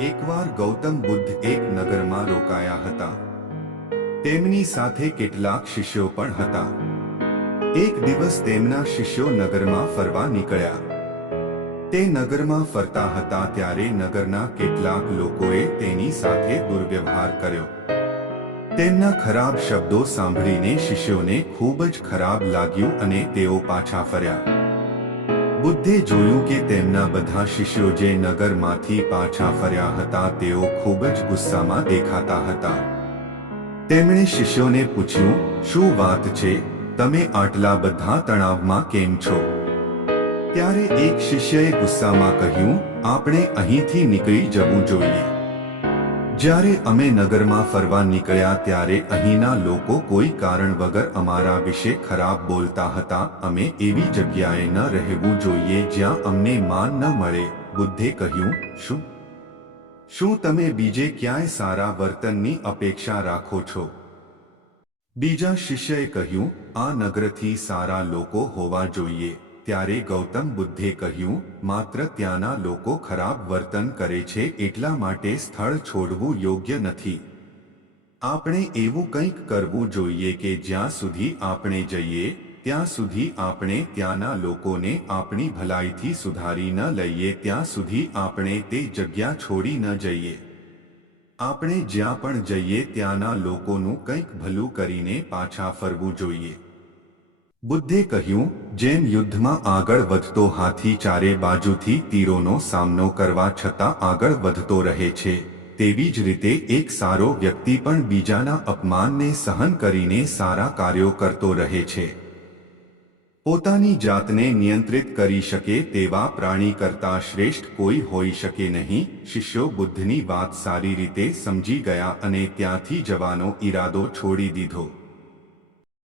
એકવાર ગૌતમ બુદ્ધ એક નગરમાં રોકાયા હતા. તેમની સાથે કેટલાક શિષ્યો પણ હતા. એક દિવસ તેમના શિષ્યો નગરમાં ફરવા નીકળ્યા. તે નગરમાં ફરતા હતા ત્યારે નગરના કેટલાક લોકોએ તેની સાથે દુર્વ્યવહાર કર્યો. તેમના ખરાબ શબ્દો સાંભળીને શિષ્યોને ખૂબ જ ખરાબ લાગ્યું અને તેઓ પાછા ફર્યા. બુદ્ધે જોયું કે તેમના બધા શિષ્યો જે નગરમાંથી પાછા ફર્યા હતા, તેઓ ખૂબ જ ગુસ્સામાં દેખાતા હતા. તેમણે શિષ્યોને પૂછ્યું, શું વાત છે? તમે આટલા બધા તણાવમાં કેમ છો? ત્યારે એક શિષ્યએ ગુસ્સામાં કહ્યું, આપણે અહીંથી નીકળી જવું જોઈએ. જ્યારે અમે નગરમાં ફરવા નીકળ્યા ત્યારે અહીંના લોકો કોઈ કારણ વગર અમારા વિશે ખરાબ બોલતા હતા. અમે એવી જગ્યાએ ન રહેવું જોઈએ જ્યાં અમને માન ન મળે. બુદ્ધે કહ્યું, શું? શું તમે બીજે ક્યાંય સારા વર્તનની અપેક્ષા રાખો છો? બીજા શિષ્યએ કહ્યું, આ નગરથી સારા લોકો હોવા જોઈએ. ત્યારે ગૌતમ બુદ્ધે કહ્યું, માત્ર ત્યાંના લોકો ખરાબ વર્તન કરે છે એટલા માટે સ્થળ છોડવું યોગ્ય નથી. આપણે એવું કંઈક કરવું જોઈએ કે જ્યાં સુધી આપણે જઈએ, ત્યાં સુધી આપણે ત્યાંના લોકોને આપણી ભલાઈથી સુધારી ન લઈએ, ત્યાં સુધી આપણે તે જગ્યા છોડી ન જઈએ. આપણે જ્યાં પણ જઈએ, ત્યાંના લોકોનું કંઈક ભલું કરીને પાછા ફરવું જોઈએ. બુદ્ધે કહ્યું, જેમ યુદ્ધમાં આગળ વધતો હાથી ચારે બાજુથી તીરોનો સામનો કરવા છતાં આગળ વધતો રહે છે, તેવી જ રીતે એક સારો વ્યક્તિ પણ બીજાના અપમાનને સહન કરીને સારા કાર્યો કરતો રહે છે. પોતાની જાતને નિયંત્રિત કરી શકે તેવા પ્રાણી કરતા શ્રેષ્ઠ કોઈ હોઈ શકે નહીં. શિષ્યો બુદ્ધની વાત સારી રીતે સમજી ગયા અને ત્યાંથી જવાનો ઈરાદો છોડી દીધો.